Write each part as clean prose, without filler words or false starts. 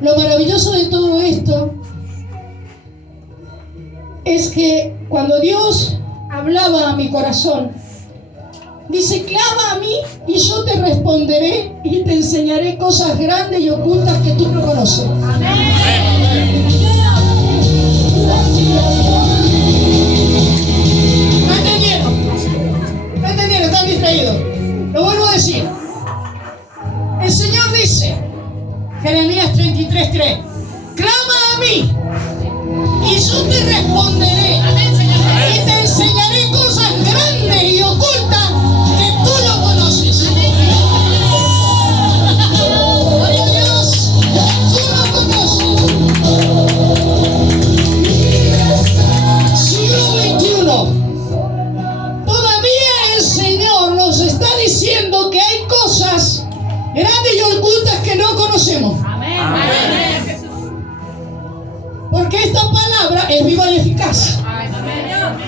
Lo maravilloso de todo esto es que cuando Dios hablaba a mi corazón, dice: clama a mí y yo te responderé y te enseñaré cosas grandes y ocultas que tú no conoces. Amén. ¿No entendieron? ¿No entendieron? Están distraídos. Lo vuelvo a decir. El Señor dice, Jeremías 33:3, clama a mí y yo te responderé y te enseñaré cosas grandes y ocultas que tú no conoces. Gloria a Dios, tú no conoces. Siglo XXI. Todavía el Señor nos está diciendo que hay cosas grandes y ocultas que no conocemos. Amén. Porque esta palabra es viva y eficaz.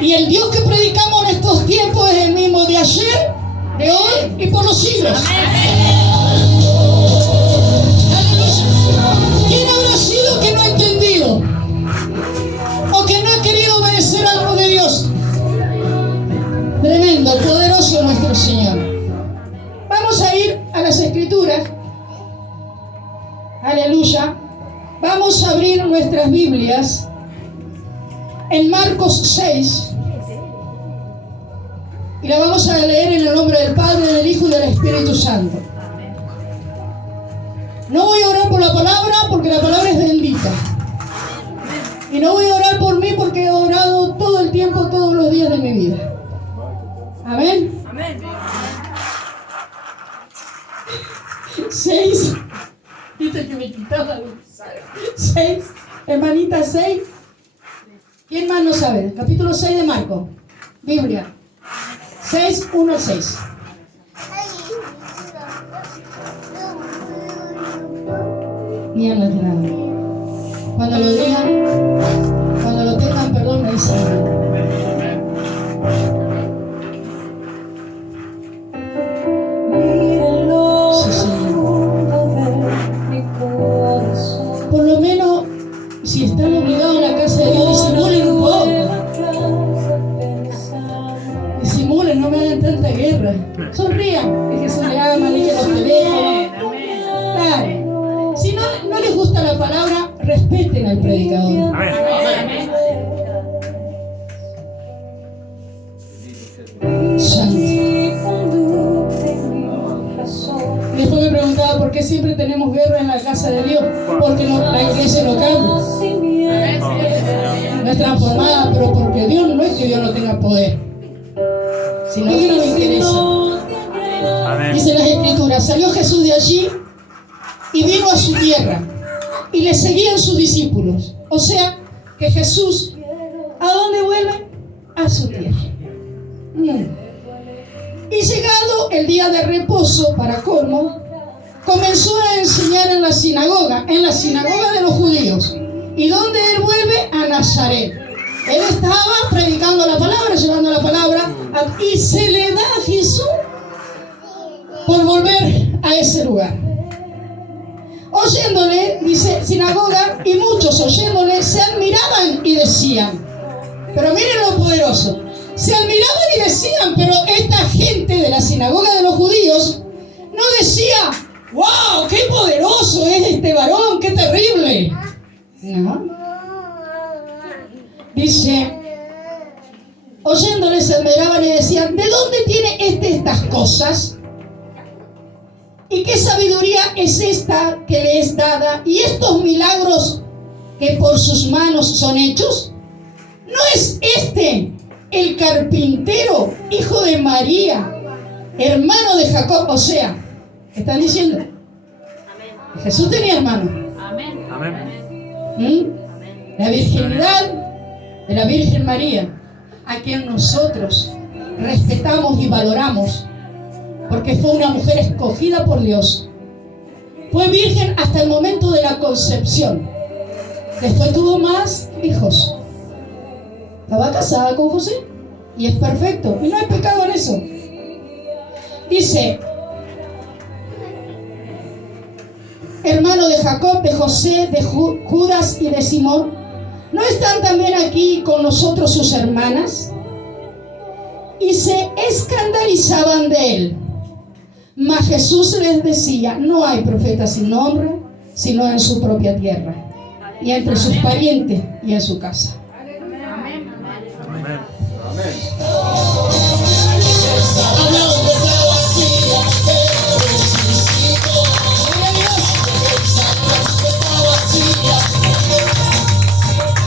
Y el Dios que predicamos en estos tiempos es el mismo de ayer, de hoy y por los siglos. Aleluya. ¿Quién habrá sido que no ha entendido? O que no ha querido obedecer algo de Dios. Tremendo, poderoso nuestro Señor. Vamos a ir a las Escrituras. Aleluya. Vamos a abrir nuestras Biblias en Marcos 6 y la vamos a leer en el nombre del Padre, del Hijo y del Espíritu Santo. No voy a orar por la palabra porque la palabra es bendita. Y no voy a orar por mí porque he orado todo el tiempo, todos los días de mi vida. Amén. Amén. 6. Viste que me quitaba 6. Hermanita 6. ¿Quién más no sabe? Capítulo 6 de Marcos. Biblia. 6, 1 al 6. Ni no es nada. Cuando lo digan, cuando lo tengan, perdón, me dicen. Por lo menos, si están obligados a la casa de Dios, disimulen un poco. Disimulen, no me hagan tanta guerra. Sonrían, que Jesús le ama, dejen los teléfonos. Claro. Si no les gusta la palabra, respeten al predicador. Santo. Después me preguntaba por qué siempre tenemos guerra en la casa de Dios. Porque la iglesia no cambia. No es transformada, pero porque Dios no es que Dios no tenga poder, sino que no me interesa. Dice las Escrituras: salió Jesús de allí y vino a su tierra y le seguían sus discípulos. O sea, que Jesús, ¿a dónde vuelve? A su tierra. Y llegado el día de reposo, para colmo, comenzó a enseñar en la sinagoga de los judíos. ¿Y dónde él vuelve? A Nazaret. Él estaba predicando la palabra, llevando la palabra, y se le da a Jesús por volver a ese lugar. Oyéndole, dice sinagoga, y muchos oyéndole se admiraban y decían, pero miren lo poderoso, se admiraban y decían, pero esta gente de la sinagoga de los judíos no decía, wow, qué poderoso es este varón, qué terrible. No. Dice, oyéndole se admiraban y decían, ¿de dónde tiene estas cosas? ¿Y qué sabiduría es esta que le es dada? ¿Y estos milagros que por sus manos son hechos? ¿No es este el carpintero, hijo de María, hermano de Jacob? O sea, ¿qué están diciendo? Amén. Jesús tenía hermano. Amén. Amén. La virginidad de la Virgen María, a quien nosotros respetamos y valoramos, porque fue una mujer escogida por Dios. Fue virgen hasta el momento de la concepción. Después tuvo más hijos. Estaba casada con José y es perfecto. Y no hay pecado en eso. Dice, hermano de Jacob, de José, de Judas y de Simón? ¿No están también aquí con nosotros sus hermanas? Y se escandalizaban de él. Mas Jesús les decía: no hay profeta sin honra, sino en su propia tierra, y entre sus parientes y en su casa. Amén. Amén.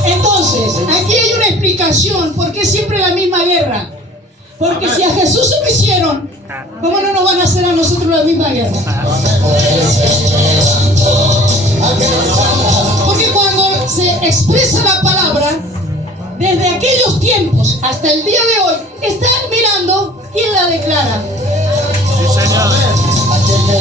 Entonces, aquí hay una explicación. ¿Por qué siempre la misma guerra? Porque si a Jesús se lo hicieron, ¿cómo no nos van a hacer a nosotros la misma guerra? Porque cuando se expresa la palabra, desde aquellos tiempos hasta el día de hoy, están mirando quién la declara.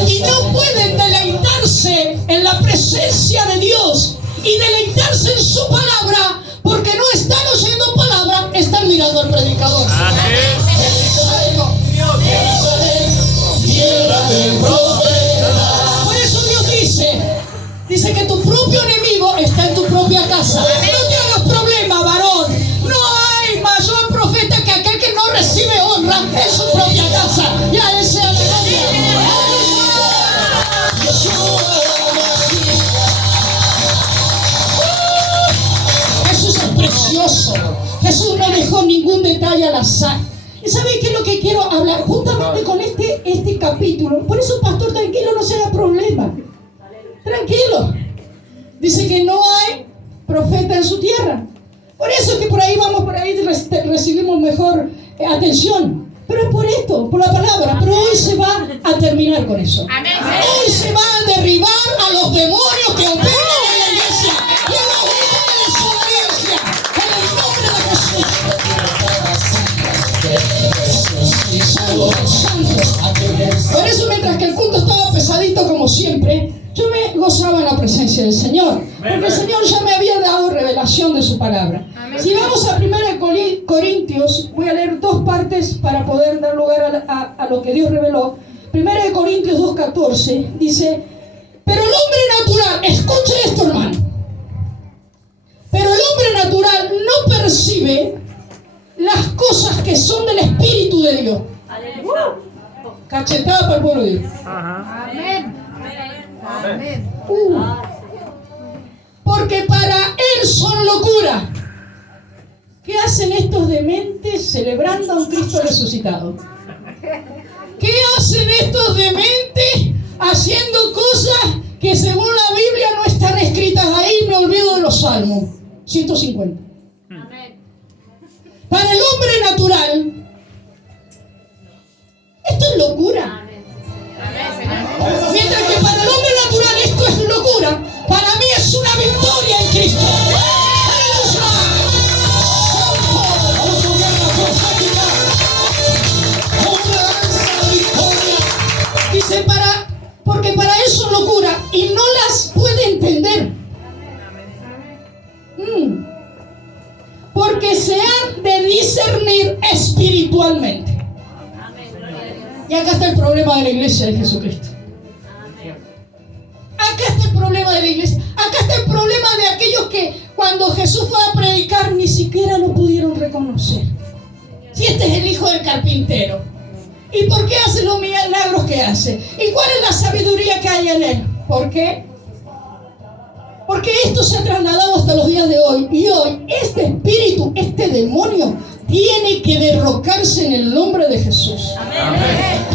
Y no pueden deleitarse en la presencia de Dios y deleitarse en su palabra, porque no están oyendo palabra, están mirando al predicador. Por eso Dios dice que tu propio enemigo está en tu propia casa. No te hagas problema, varón. No hay mayor profeta que aquel que no recibe honra en su propia casa. Ya ese Jesús es precioso. Jesús no dejó ningún detalle al azar. ¿Y saben qué es lo que quiero hablar? Justamente con este capítulo. Por eso, pastor, tranquilo, no se haga problema. Tranquilo. Dice que no hay profeta en su tierra. Por eso es que por ahí recibimos mejor atención. Pero es por esto, por la palabra. Pero hoy se va a terminar con eso. Hoy se va a derribar a los demonios que operan en la iglesia y a los hijos de desobediencia. En el nombre de Jesús. Por eso, mientras que el culto estaba pesadito como siempre, yo me gozaba en la presencia del Señor, porque el Señor ya me había dado revelación de su palabra. Si vamos a 1 Corintios, voy a leer dos partes para poder dar lugar a lo que Dios reveló. 1 Corintios 2:14 dice: pero el hombre natural, escuche esto, hermano, pero el hombre natural no percibe las cosas que son del Espíritu de Dios. Cachetada para el pueblo de Dios. Amén. Amén. Porque para él son locura. ¿Qué hacen estos dementes celebrando a un Cristo resucitado? ¿Qué hacen estos dementes haciendo cosas que según la Biblia no están escritas ahí? Me olvido de los Salmos 150. Para el hombre natural, esto es locura. Mientras que para el hombre natural esto es locura, para mí es una victoria en Cristo. Dice porque para él son locura y no las puede entender. Porque se han de discernir espiritualmente. Y acá está el problema de la iglesia de Jesucristo. Acá está el problema de la iglesia. Acá está el problema de aquellos que cuando Jesús fue a predicar ni siquiera lo pudieron reconocer. Si este es el hijo del carpintero, ¿y por qué hace los milagros que hace? ¿Y cuál es la sabiduría que hay en él? ¿Por qué? Porque esto se ha trasladado hasta los días de hoy. Y hoy este espíritu, este demonio, tiene que derrocarse en el nombre de Jesús. Amén.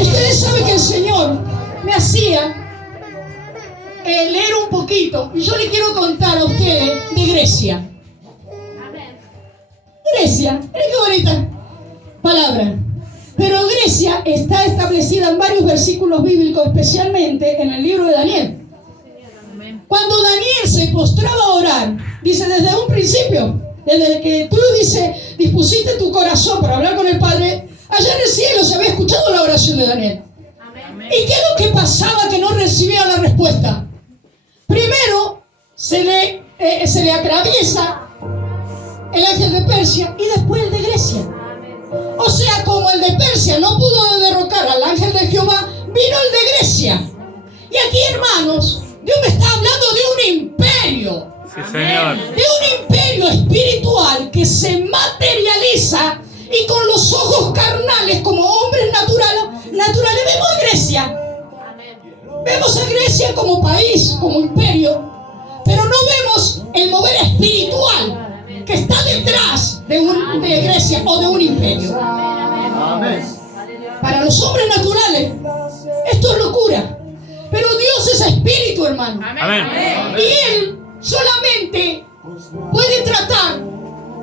Ustedes saben que el Señor me hacía leer un poquito. Y yo le quiero contar a ustedes de Grecia. Grecia, miren qué bonita palabra. Pero Grecia está establecida en varios versículos bíblicos, especialmente en el libro de Daniel. Cuando Daniel se postraba a orar, dice desde un principio, desde que tú dispusiste tu corazón para hablar con el Padre, allá en el cielo se había escuchado la oración de Daniel. Amén. ¿Y qué es lo que pasaba que no recibía la respuesta? Primero se le atraviesa el ángel de Persia y después el de Grecia. O sea, como el de Persia no pudo derrocar al ángel de Jehová, vino el de Grecia. Y aquí, hermanos, Dios me está hablando de un imperio. Sí, Señor. De un imperio espiritual que se materializa y con los ojos carnales, como hombres naturales, vemos a Grecia. Vemos a Grecia como país, como imperio, pero no vemos el mover espiritual que está detrás de Grecia o de un imperio. Para los hombres naturales, esto es locura. Pero Dios es espíritu, hermano. Amén. Y Él solamente puede tratar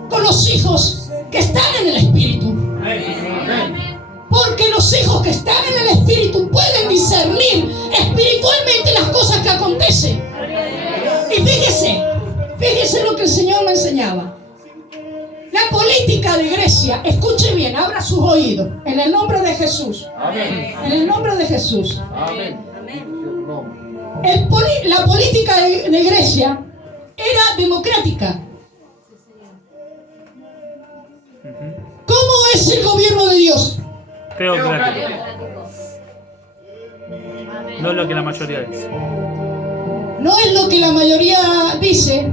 con los hijos que están en el espíritu. Porque los hijos que están en el espíritu pueden discernir espiritualmente las cosas que acontecen. Y fíjese lo que el Señor me enseñaba. La política de Grecia, escuche bien, abra sus oídos, en el nombre de Jesús. Amén. En el nombre de Jesús. Amén. La política de Grecia era democrática. ¿Cómo es el gobierno de Dios? Teocrático. No es lo que la mayoría dice. No es lo que la mayoría dice.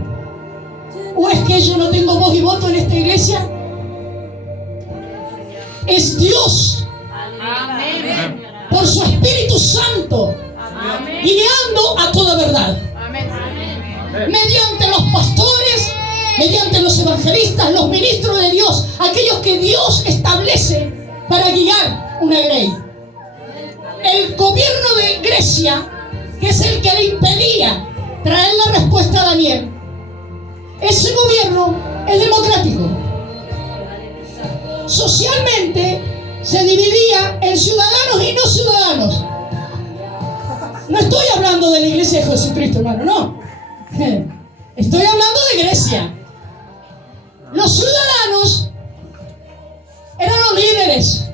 ¿O es que yo no tengo voz y voto en esta iglesia? Es Dios, Amén. por su Espíritu Santo, guiando a toda verdad. Mediante los pastores, mediante los evangelistas, los ministros de Dios, aquellos que Dios establece para guiar una grey. El gobierno de Grecia, que es el que le impedía traer la respuesta a Daniel, ese gobierno es democrático. Socialmente se dividía en ciudadanos y no ciudadanos. No estoy hablando de la iglesia de Jesucristo, hermano, no. Estoy hablando de Grecia. Los ciudadanos eran los líderes.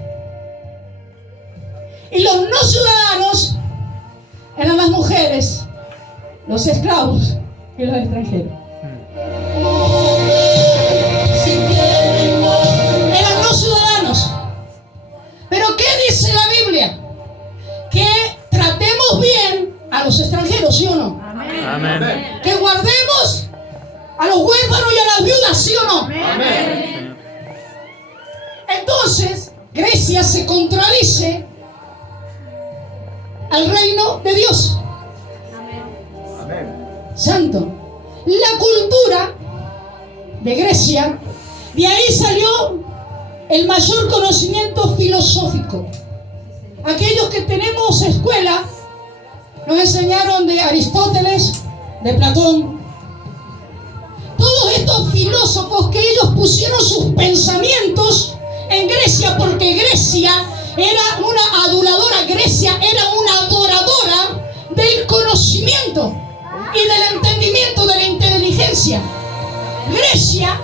Y los no ciudadanos eran las mujeres, los esclavos y los extranjeros. Eran no ciudadanos. Pero ¿qué dice la Biblia? Que tratemos bien a los extranjeros, ¿sí o no? Amén. Que guardemos a los huérfanos y a las viudas, ¿sí o no? Amén. Entonces, Grecia se contradice al reino de Dios. Amén. Santo. La cultura de Grecia, de ahí salió el mayor conocimiento filosófico. Aquellos que tenemos escuela nos enseñaron de Aristóteles, de Platón. Todos estos filósofos que ellos pusieron sus pensamientos en Grecia, porque Grecia era una aduladora, Grecia era una adoradora del conocimiento y del entendimiento, de la inteligencia. Grecia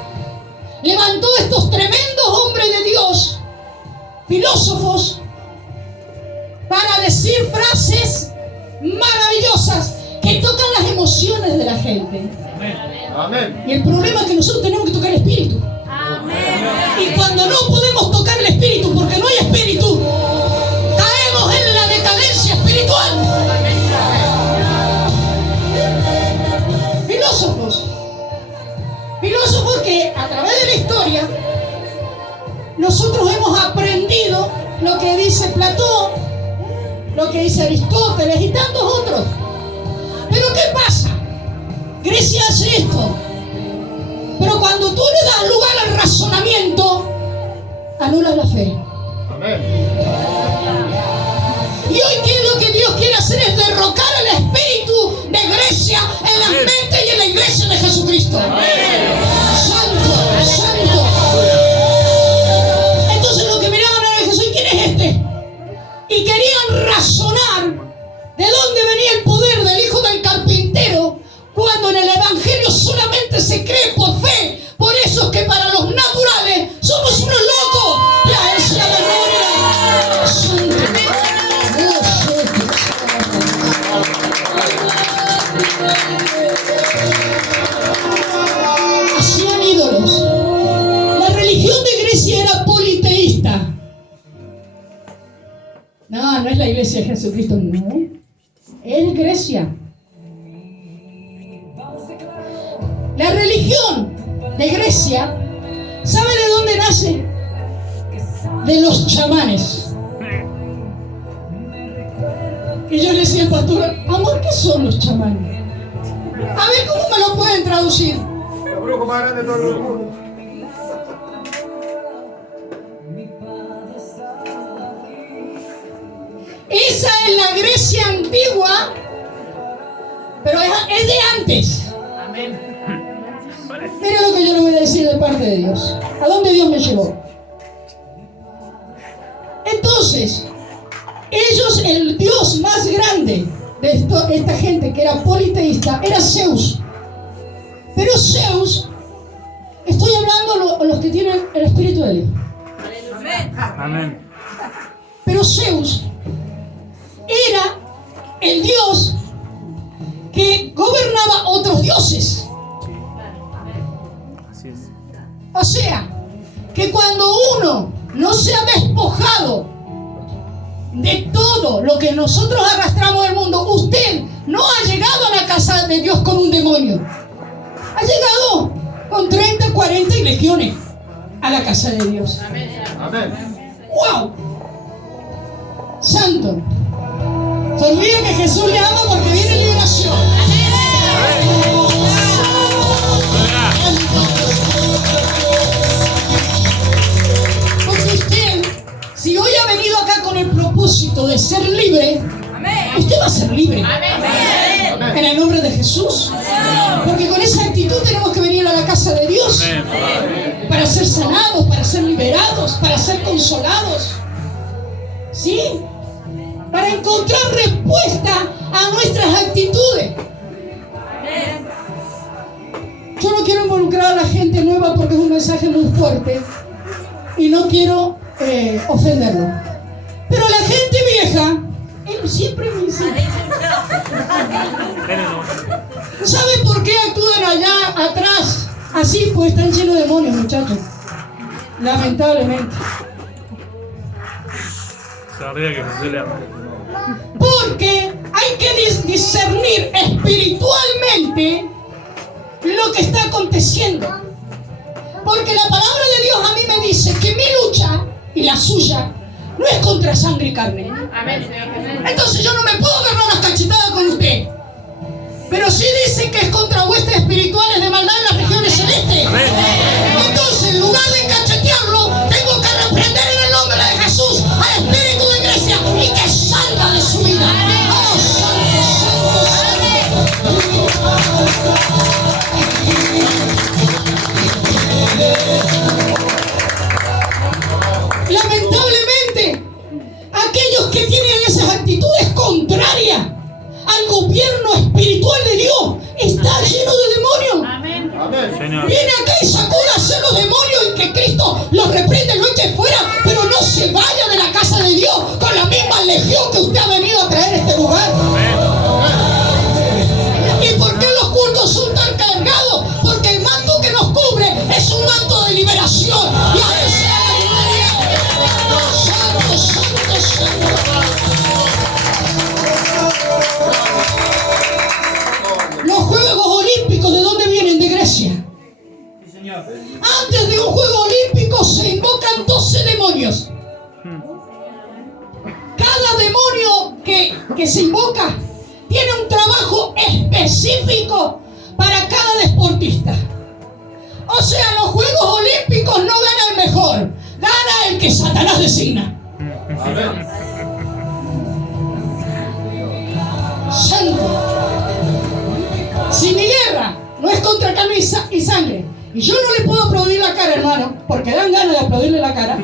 levantó estos tremendos hombres de Dios, filósofos, para decir frases maravillosas que tocan las emociones de la gente. Amén. Y el problema es que nosotros tenemos que tocar el espíritu. Y cuando no podemos tocar el espíritu, porque no hay espíritu, caemos en la decadencia espiritual. Filósofos que a través de la historia nosotros hemos aprendido lo que dice Platón, lo que dice Aristóteles y tantos otros. Pero ¿qué pasa? Grecia hace esto, pero cuando tú le das lugar al razonamiento, anulas la fe. Amén. Y hoy, ¿qué es lo que Dios quiere hacer? Es derrocar el espíritu de Grecia en las mentes y en la iglesia de Jesucristo. Santo, santo. Entonces lo que miraban era Jesús, ¿quién es este? Y querían razonar de dónde venía el poder del hijo del carpintero, cuando en el evangelio solamente se cree por fe. Por eso es que para los naturales somos unos locos. Y a él sea la gloria. Santo. Hacían ídolos. La religión de Grecia era politeísta. No es la iglesia de Jesucristo, no. Es es Grecia. La religión de Grecia, ¿sabe de dónde nace? De los chamanes. Y yo le decía al pastor, amor, ¿qué son los chamanes? A ver, ¿cómo me lo pueden traducir? Los brujos más grandes de todo el mundo. Esa es la Grecia antigua, pero es de antes. Mira lo que yo le voy a decir de parte de Dios. ¿A dónde Dios me llevó? Entonces, ellos, el Dios más grande de esta gente que era politeísta, era Zeus. Pero Zeus, estoy hablando a los que tienen el Espíritu de Dios. Amén. Pero Zeus era el Dios que gobernaba otros dioses. Así es. O sea, que cuando uno no se ha despojado de todo lo que nosotros arrastramos del mundo, usted no ha llegado a la casa de Dios con un demonio. Ha llegado con 30, 40 y legiones a la casa de Dios. Amén. ¡Wow! Santo. Se olvida que Jesús le ama porque viene liberación. Porque usted, si hoy ha venido acá con el propósito de ser libre, usted va a ser libre. En el nombre de Jesús. Porque con esa actitud tenemos que venir a la casa de Dios. Para ser sanados, para ser liberados, para ser consolados. ¿Sí? Para encontrar respuesta a nuestras actitudes. Yo no quiero involucrar a la gente nueva porque es un mensaje muy fuerte y no quiero ofenderlo. Pero la gente vieja, él siempre me dice, ¿sabe por qué actúan allá atrás? Así, pues están llenos de demonios, muchachos. Lamentablemente. Sabía que Jesús le ama. Porque hay que discernir espiritualmente lo que está aconteciendo. Porque la palabra de Dios a mí me dice que mi lucha y la suya no es contra sangre y carne. Entonces yo no me puedo agarrar las cachetadas con usted. Pero sí dice que es contra huestes espirituales de maldad en las regiones celestes. Entonces, en lugar de cachetearlo, tengo que reprender en el nombre de Jesús al espíritu de Grecia y que salga de su vida. ¡Oh, santo, lamentablemente, aquellos que tienen esas actitudes contrarias al gobierno espiritual de Dios está lleno de demonios. Amén. Viene acá y sacúdase los demonios y que Cristo los reprende, lo eche fuera, pero no se vaya de la casa de Dios con la misma legión que usted ha venido a traer a este lugar. ¿Y por qué los cultos son tan cargados? Porque el manto que nos cubre es un manto de liberación. Y a ese santo, santo, santo. Los Juegos Olímpicos, ¿de dónde vienen? De Grecia. Antes de un Juego Olímpico se invocan 12 demonios. Cada demonio que se invoca tiene un trabajo específico para cada deportista. O sea, los Juegos Olímpicos no gana el mejor, gana el que Satanás designa. Amén. Santo. Si mi guerra no es contra carne y sangre, y yo no le puedo aplaudir la cara, hermano, porque dan ganas de aplaudirle la cara,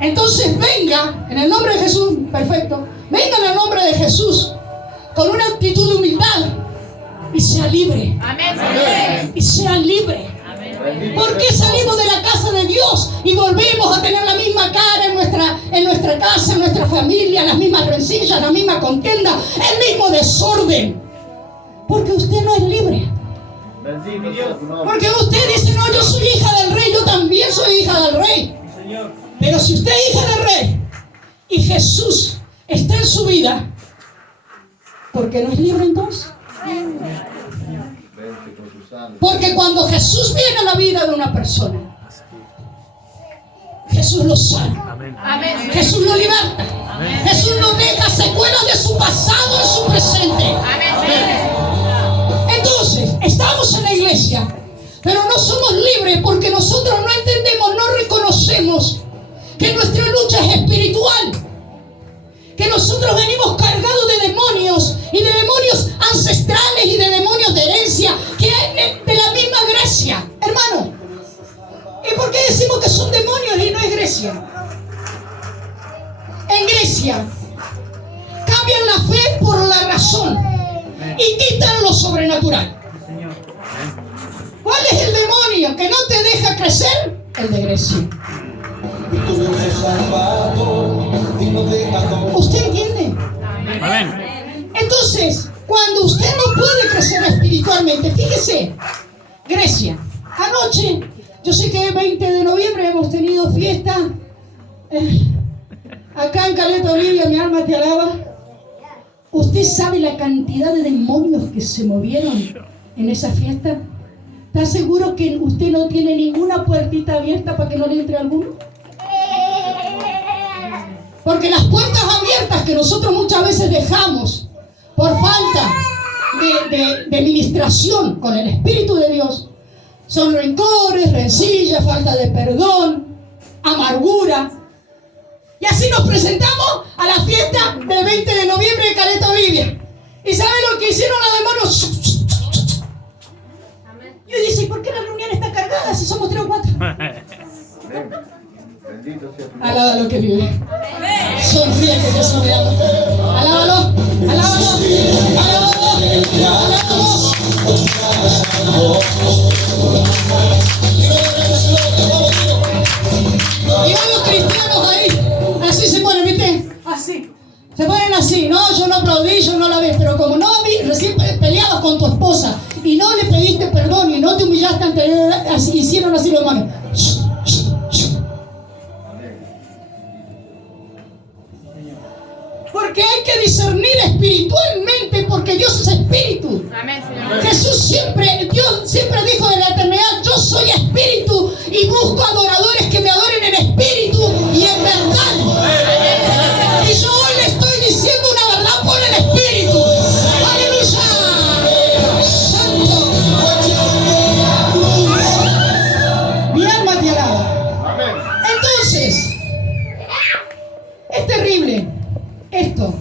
entonces venga en el nombre de Jesús, perfecto, venga en el nombre de Jesús con una actitud de humildad y sea libre. Amén. Y sea libre. ¿Por qué salimos de la casa de Dios y volvemos a tener la misma cara en nuestra casa, en nuestra familia, las mismas rencillas, la misma contienda, el mismo desorden? Porque usted no es libre. Bendito sea tu nombre. Porque usted dice, no, yo soy hija del rey, yo también soy hija del rey. Pero si usted es hija del rey y Jesús está en su vida, ¿Por qué no es libre entonces? Vente con tu sangre. Porque cuando Jesús viene a la vida de una persona, Jesús lo sana. Amén. Jesús lo liberta. Jesús no deja secuelas de su pasado en su presente. Entonces, estamos en la iglesia, pero no somos libres porque nosotros no entendemos, no reconocemos que nuestra lucha es espiritual. Que nosotros venimos cargados de demonios y de demonios ancestrales y de demonios de herencia que hay de la misma Grecia, hermano. ¿Y por qué decimos que son demonios y no es Grecia? En Grecia cambian la fe por la razón y quitan lo sobrenatural. ¿Cuál es el demonio que no te deja crecer? El de Grecia. ¿Usted entiende? Amén. Entonces, cuando usted no puede crecer espiritualmente, fíjese, Grecia, anoche, yo sé que el 20 de noviembre hemos tenido fiesta, acá en Caleta Olivia, mi alma te alaba. ¿Usted sabe la cantidad de demonios que se movieron en esa fiesta? ¿Está seguro que usted no tiene ninguna puertita abierta para que no le entre alguno? Porque las puertas abiertas que nosotros muchas veces dejamos por falta de ministración con el Espíritu de Dios son rencores, rencillas, falta de perdón, amargura. Y así nos presentamos a la fiesta del 20 de noviembre de Caleta Olivia. ¿Y saben lo que hicieron los demonios? Y uno dice, ¿por qué la reunión está cargada si somos 3 o 4? Amén. Bendito sea tu nombre. Alaba lo que vive. Sonríe que te sonreamos. Alábalo, alábalo, alábalo, alábalo. Y varios cristianos ahí, así se ponen, ¿viste? Así. Se ponen así, no, yo no aplaudí, yo no la vi, pero como no vi, recién peleabas con tu esposa y no le pediste perdón y no te humillaste ante él, así, hicieron así los manos. Porque hay que discernir espiritualmente, porque Dios es espíritu. Amén, Señor. Dios siempre dijo de la eternidad, yo soy espíritu y busco adoradores que me adoren en espíritu y en verdad. Y yo hoy le estoy diciendo una verdad por el espíritu. Aleluya. Santo. Mi alma te alaba. Amén. Entonces, es terrible esto,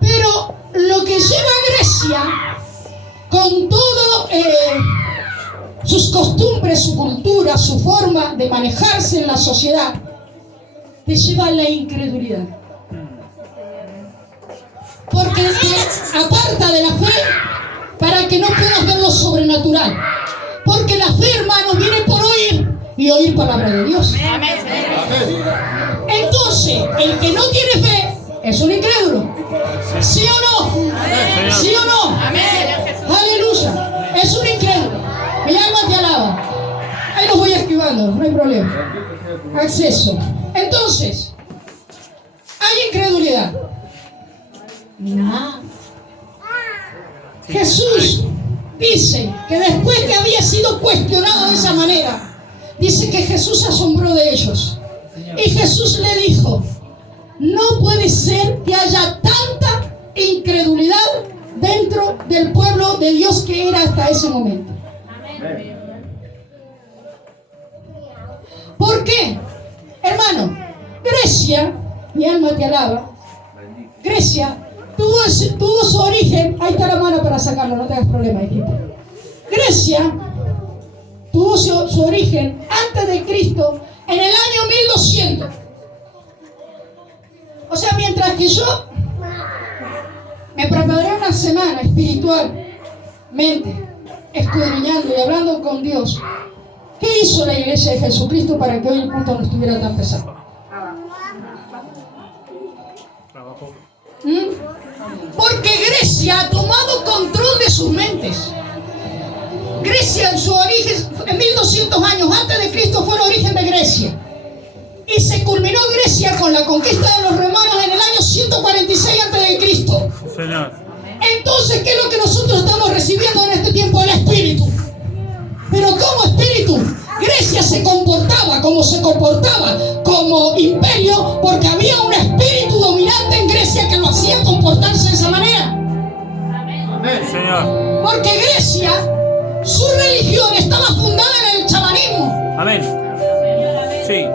pero lo que lleva a Grecia con todo sus costumbres, su cultura, su forma de manejarse en la sociedad, te lleva a la incredulidad, porque te aparta de la fe para que no puedas ver lo sobrenatural, porque la fe, hermanos, viene por oír y oír palabra de Dios. Amén, Señor. Amén. Entonces, el que no tiene fe es un incrédulo. ¿Sí o no? Amén. ¿Sí o no? Amén, Señor Jesús. Aleluya. Es un incrédulo. Mi alma te alaba. Ahí los voy esquivando, no hay problema. Bendito sea tu nombre. Acceso. Entonces, hay incredulidad. No. Jesús dice que después que había sido cuestionado de esa manera, dice que Jesús se asombró de ellos. Y Jesús le dijo, no puede ser que haya tanta incredulidad dentro del pueblo de Dios que era hasta ese momento. Amén. ¿Por qué? Hermano, Grecia, mi alma te alaba, Bendito. Grecia tuvo su origen, ahí está la mano para sacarlo, no tengas problema, hijito. Grecia tuvo su origen antes de Cristo en el año 1200. O sea, mientras que yo me preparé una semana espiritualmente, escudriñando y hablando con Dios, ¿qué hizo la iglesia de Jesucristo para que hoy el culto no estuviera tan pesado? Trabajo. Porque Grecia ha tomado control de sus mentes. Grecia en su origen, en 1200 años antes de Cristo fue el origen de Grecia. Y se culminó Grecia con la conquista de los romanos en el año 146 antes de Cristo. Señor. Entonces, ¿qué es lo que nosotros estamos recibiendo en este tiempo? El Espíritu. Pero ¿cómo Espíritu? Grecia se comportaba como imperio porque había un espíritu dominante en Grecia que lo hacía comportarse de esa manera. Amén. Señor. Porque Grecia, su religión estaba fundada en el chamanismo. Amén. Sí.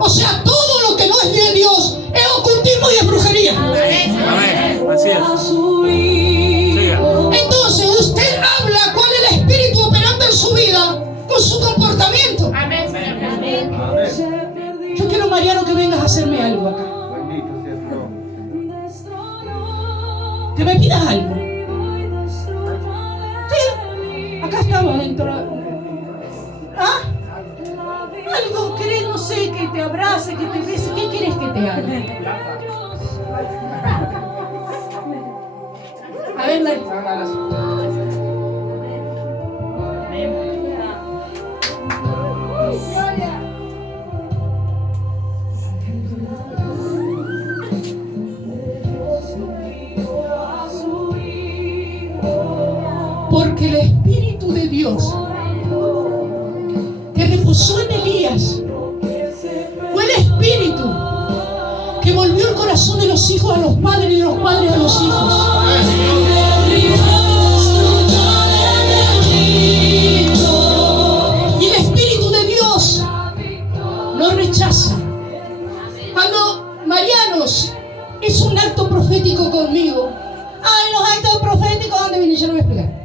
O sea, todo lo que no es de Dios es ocultismo y es brujería. Amén. Así es. Siga. Entonces, usted habla cuál es el espíritu operante en su vida con su comportamiento. Amén. Yo quiero, Mariano, que vengas a hacerme algo acá. Bendito sea su nombre. Que me pidas algo. Sí, acá estamos dentro. ¿Ah? Algo, querés, no sé, que te abrace, que te bese. ¿Qué quieres que te haga? A ver, porque el Espíritu de Dios que reposó en Elías fue el Espíritu que volvió el corazón de los hijos a los padres y de los padres a los hijos. Y el Espíritu de Dios no rechaza. Cuando Marianos hizo un acto profético conmigo, los actos proféticos, ¿dónde vine? Yo no voy a explicar.